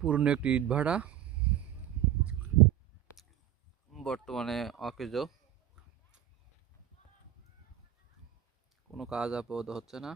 পুরনো একটি ইটভাটা বর্তমানে অকেজ, কোনো কাজ আপাতত হচ্ছে না।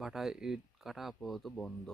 ভাটায় ইট কাটা আপাতত বন্ধ।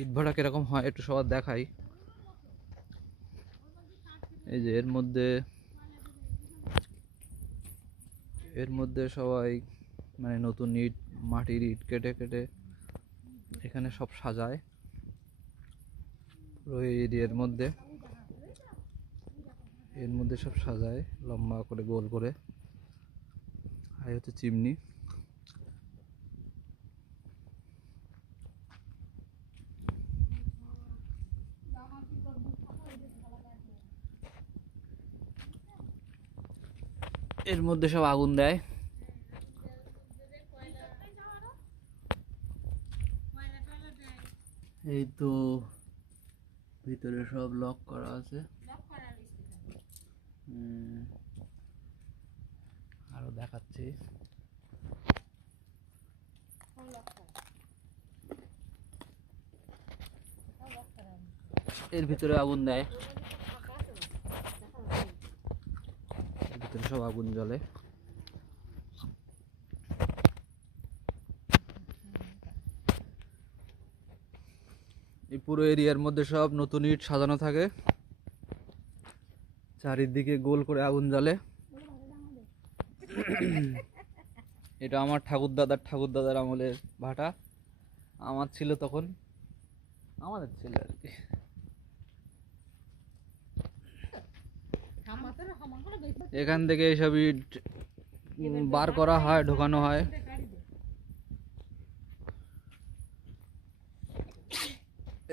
ইট ভাটা কিরকম হয় একটু সবার দেখাই। এই যে এর মধ্যে সবাই মানে নতুন ইট, মাটির ইট কেটে কেটে এখানে সব সাজায় পুরো এরিয়ার মধ্যে। এর মধ্যে সব সাজায় লম্বা করে গোল করে। আর হচ্ছে চিমনি। এর মধ্যে সব আগুন দেয়। এই তো ভিতরে সব লক করা আছে। আরো দেখাচ্ছি। এর ভিতরে আগুন দেয়, এর ভিতরে সব আগুন জ্বলে। এই পুরো এরিয়ার মধ্যে সব নতুন ইট সাজানো থাকে, চারিদিকে গোল করে আগুন জ্বলে। এটা আমার ঠাকুরদাদার আমলের ভাটা। আমার ছিল তখন, আমাদের ছিল আর কি। এখান থেকে এইসব ইট বার করা হয়, ঢোকানো হয়।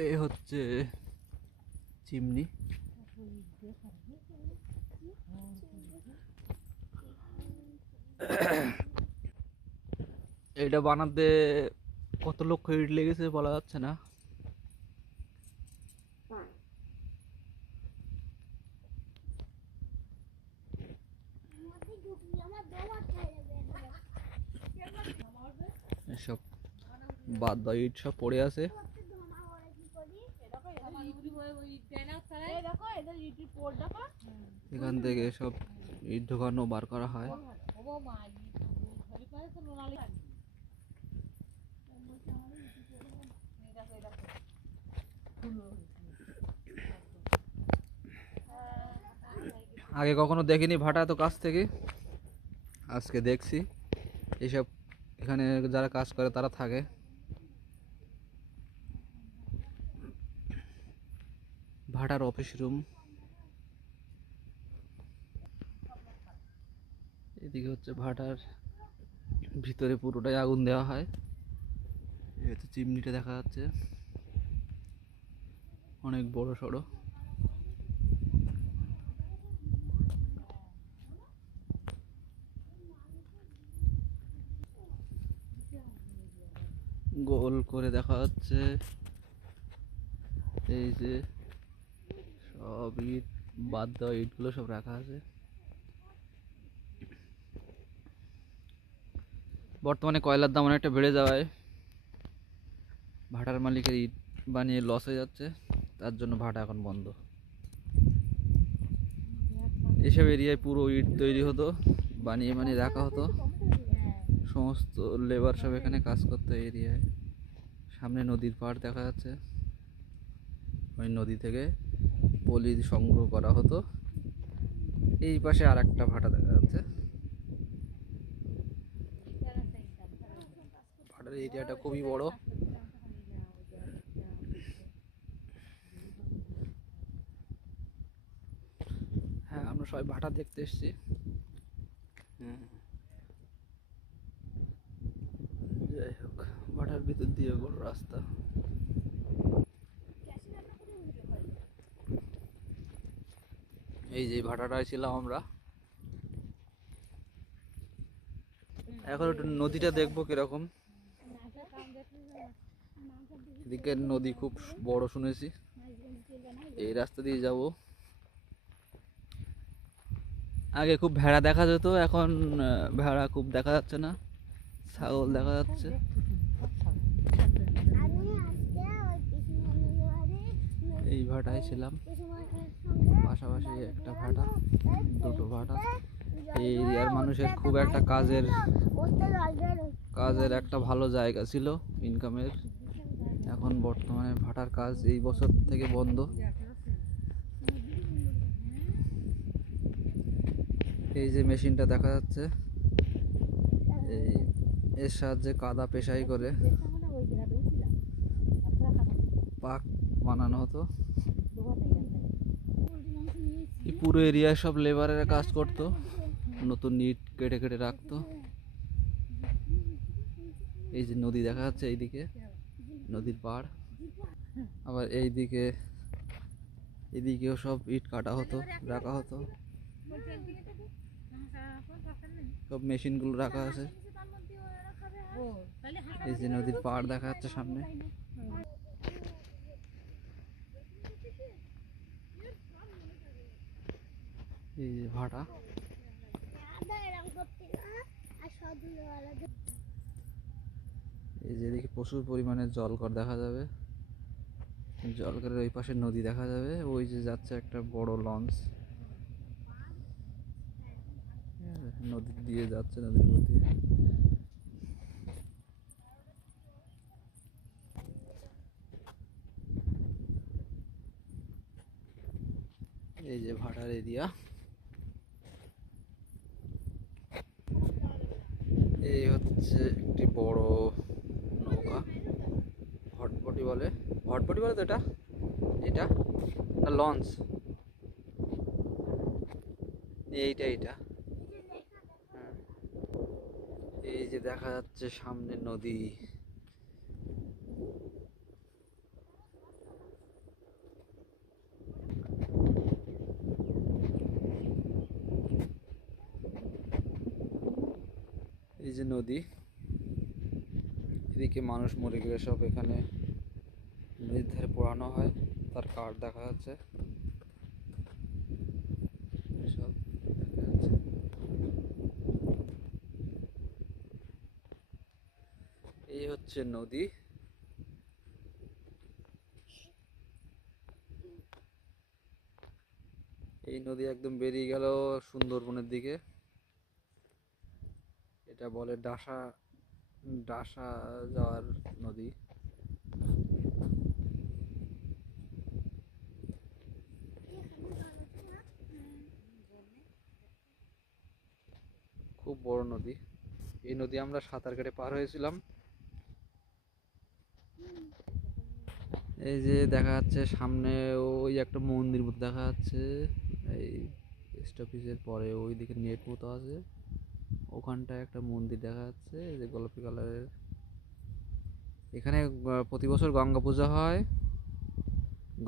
এই হচ্ছে চিমনি। এটা বানাতে কত লক্ষ ইট লেগেছে বলা যাচ্ছে না। এসব বাদ দাও ইট সব পড়ে আছে। এখান থেকে সব ইট ঢোকানো বার করা হয়। আগে কখনো দেখিনি ভাটা তো কাছ থেকে, আজকে দেখছি। এইসব এখানে যারা কাজ করে তারা থাকে। ভাটার অফিস রুম। এদিকে হচ্ছে ভাটার ভিতরে পুরোটাই আগুন দেওয়া হয়। এই হচ্ছে চিমনিটা দেখা যাচ্ছে, অনেক বড় সড়ো। গোল করে দেখা যাচ্ছে। এই যে সব ইট বাদ দেওয়া ইটগুলো সব রাখা আছে। বর্তমানে কয়লার দাম অনেকটা বেড়ে যাওয়ায় ভাটার মালিকের ইট বানিয়ে লস হয়ে যাচ্ছে, তার জন্য ভাটা এখন বন্ধ। এসব এরিয়ায় পুরো ইট তৈরি হতো, বানিয়ে বানিয়ে রাখা হতো। সমস্ত লেবার সব এখানে কাজ করতো এরিয়ায়। সামনে নদীর পাড় দেখা যাচ্ছে, ওই নদী থেকে পলি সংগ্রহ করা হতো। এই পাশে আর একটা ভাটা দেখা যাচ্ছে। ভাটার এরিয়াটা খুবই বড়। হ্যাঁ, আমরা সবাই ভাটা দেখতে এসেছি। যাই হোক, ভাটার ভিতর দিয়ে বড় রাস্তা। এই যে ভাটাটায় ছিলাম আমরা। এখন একটু নদীটা দেখবো কিরকম। এদিকে নদী খুব বড় শুনেছি, এই রাস্তা দিয়ে যাব। আগে খুব ভেড়া দেখা যেত, এখন ভেড়া খুব দেখা যাচ্ছে না। ছাগল দেখা যাচ্ছে। এই ভাটায় ছিলাম, পাশাপাশি একটা ভাটা, দুটো ভাটা। এই এরিয়ার মানুষের খুব একটা কাজের একটা ভালো জায়গা ছিল ইনকামের। এখন বর্তমানে ভাটার কাজ এই বছর থেকে বন্ধ। এই যে মেশিনটা দেখা যাচ্ছে, এই এর সাহায্যে কাদা পেশাই করে পাক বানানো হতো। এই পুরো এরিয়ায় সব লেবারেরা কাজ করতো, নতুন ইট কেটে কেটে রাখতো। এই যে নদী দেখা যাচ্ছে, এইদিকে নদীর পাড়, আবার এইদিকেও সব ইট কাটা হতো, রাখা হতো। সব মেশিনগুলো রাখা আছে। এই যে নদীর পাড় দেখা যাচ্ছে সামনে। এই যে ভাটা, এই যে এদিকে প্রচুর পরিমাণে জলকর দেখা যাবে। জলকরের ওই পাশে নদী দেখা যাবে, ওই যে যাচ্ছে একটা বড় লঞ্চ, নদী দিয়ে যাচ্ছে, নদীর উপর দিয়ে। এই যে ভাটার এরিয়া, এই হচ্ছে একটি বড় নৌকা, ভটভটি বলে। ভটভটি বলে তো এটা, এটা না লঞ্চ, এইটা। হ্যাঁ, এই যে দেখা যাচ্ছে সামনে নদী। এই যে নদী, এদিকে মানুষ মরে গেলে সব এখানে নদীর ধারে পোড়ানো হয়, তার কাঠ দেখা যাচ্ছে সব দেখা যাচ্ছে। এই হচ্ছে নদী। এই নদী একদম বেরিয়ে গেল সুন্দরবনের দিকে। এটা বলে ডাসা, ডাসা যাওয়ার নদী। খুব বড় নদী। এই নদী আমরা সাঁতার কেটে পার হয়েছিলাম। এই যে দেখা যাচ্ছে সামনে ওই একটা মন্দির মতো দেখা যাচ্ছে, এই পোস্ট অফিসের পরে ওইদিকে নেট মতো আছে, ওখানটায় একটা মন্দির দেখা যাচ্ছে, এই যে গোলাপি কালারের। এখানে প্রতি বছর গঙ্গা পূজা হয়।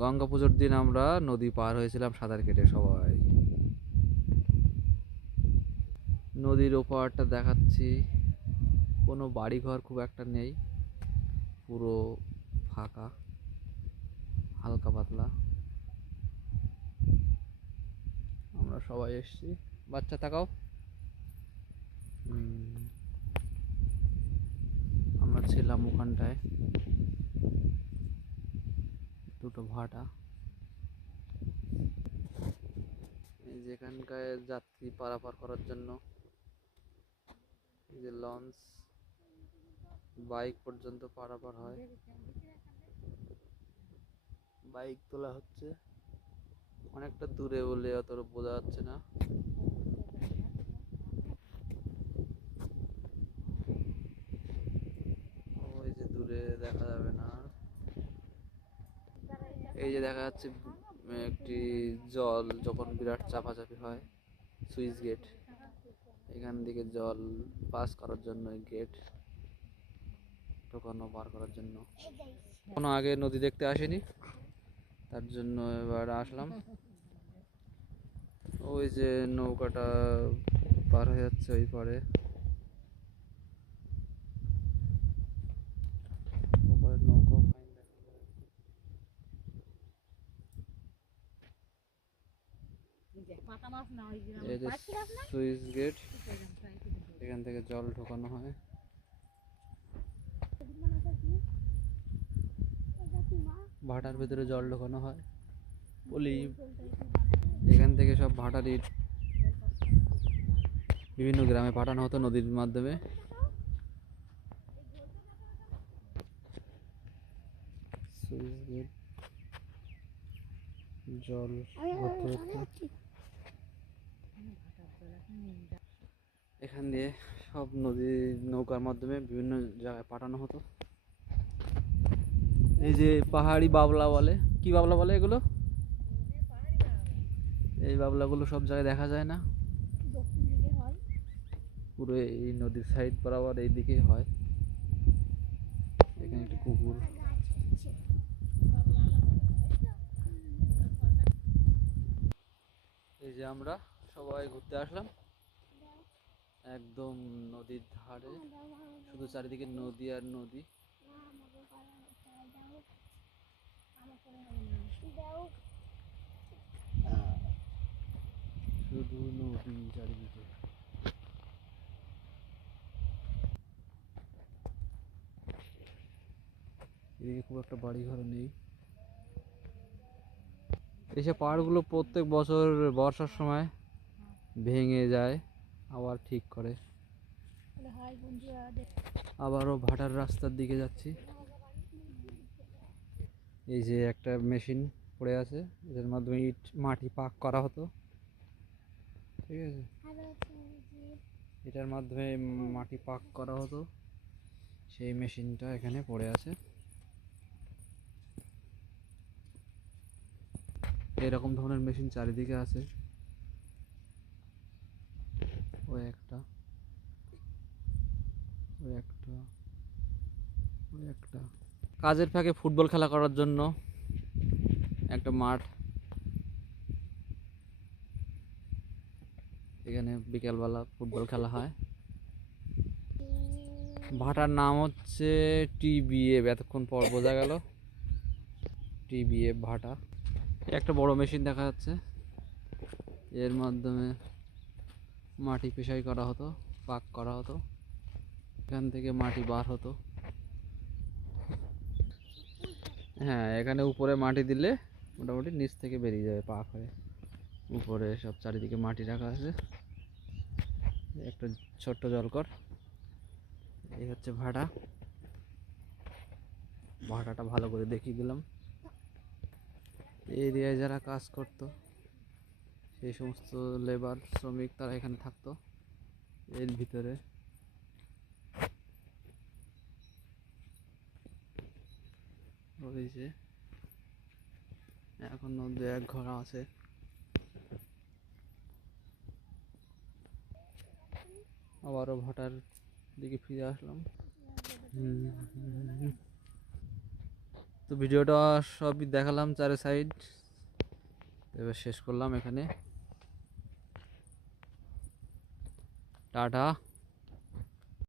গঙ্গা পুজোর দিন আমরা নদী পার হয়েছিলাম সাঁতার কেটে সবাই। নদীর ওপারটা দেখাচ্ছি, কোনো বাড়ি ঘর খুব একটা নেই, পুরো ফাঁকা, হালকা পাতলা। আমরা সবাই এসছি। বাচ্চা তাকাও। আমরা ছিলাম ওখানটায়, দুটো ভাটা। এই যেখানকায় যাত্রী পারাপার করার জন্য এই যে লঞ্চ, বাইক পর্যন্ত পারাপার হয়। বাইক তোলা হচ্ছে অনেকটা দূরে বলে অত বোঝা যাচ্ছে না। ওই যে দূরে দেখা যাবে না। এই যে দেখা যাচ্ছে একটি জল যখন বিরাট চাপাচাপি হয়, সুইচ গেট, এখান থেকে জল পাস করার জন্য গেট ঢোকানো, পার করার জন্য। কোনো আগে নদী দেখতে আসেনি, তার জন্য এবার আসলাম। ওই যে নৌকাটা পার হয়ে যাচ্ছে ওই পারে, ওপারের নৌকাও ফাইন দেখা যায়। এই যে সুইচ গেট, এখান থেকে জল ঢোকানো হয়। ভাটার ভেতরে জল ঢোকানো হয় পলি। এখান থেকে সব ভাটার ইট বিভিন্ন গ্রামে পাঠানো হতো নদীর মাধ্যমে। সুইচ গেট, জল ভর্তি হচ্ছে। এখান দিয়ে সব নদীর নৌকার মাধ্যমে বিভিন্ন জায়গায় পাঠানো হতো। এই যে পাহাড়ি বাবলা বলে, কি বাবলা বলে এগুলো? এই বাবলাগুলো সব জায়গায় দেখা যায় না, পুরো এই নদীর সাইড বরাবর এই দিকেই হয়। এখানে একটা কুকুর। এই যে আমরা সবাই ঘুরতে আসলাম একদম নদীর ধারে, শুধু চারিদিকে নদী আর নদী। শুধু নদী চারিদিকে। এদিকে খুব একটা বাড়ি ঘর নেই। এইসব পাহাড়গুলো প্রত্যেক বছর বর্ষার সময় ভেঙে যায়, আবার ঠিক করে। আবারও ভাটার রাস্তার দিকে যাচ্ছি। এই যে একটা মেশিন পড়ে আছে, এর মাধ্যমে ইট মাটি পাক করা হতো, ঠিক আছে? এটার মাধ্যমে মাটি পাক করা হতো, সেই মেশিনটা এখানে পড়ে আছে। এরকম ধরনের মেশিন চারিদিকে আছে। ওই একটা, ওই একটা, ওই একটা। কাজের ফাঁকে ফুটবল খেলা করার জন্য একটা মাঠ। এখানে বিকেলবেলা ফুটবল খেলা হয়। ভাটার নাম হচ্ছে টিবিএফ, এতক্ষণ পর বোঝা গেল, টিবিএফ ভাটা। একটা বড় মেশিন দেখা যাচ্ছে, এর মাধ্যমে মাটি পেশাই করা হতো, পাক করা হতো, এখান থেকে মাটি বার হতো। হ্যাঁ, এখানে উপরে মাটি দিলে মোটামুটি নিচ থেকে বেরিয়ে যাবে পাক হয়ে। উপরে সব চারিদিকে মাটি রাখা আছে। একটা ছোট্ট জলকর। এই হচ্ছে ভাটা। ভাটাটা ভালো করে দেখিয়ে দিলাম। এই এরিয়ায় যারা কাজ করতো, সেই সমস্ত লেবার শ্রমিক তারা এখানে থাকতো এর ভিতরে। ওই যে এখন দু এক ঘর আছে। আবারও ভাটার দিকে ফিরে আসলাম। তো ভিডিওটা সবই দেখালাম চারে সাইড, এবার শেষ করলাম এখানে। টাটা।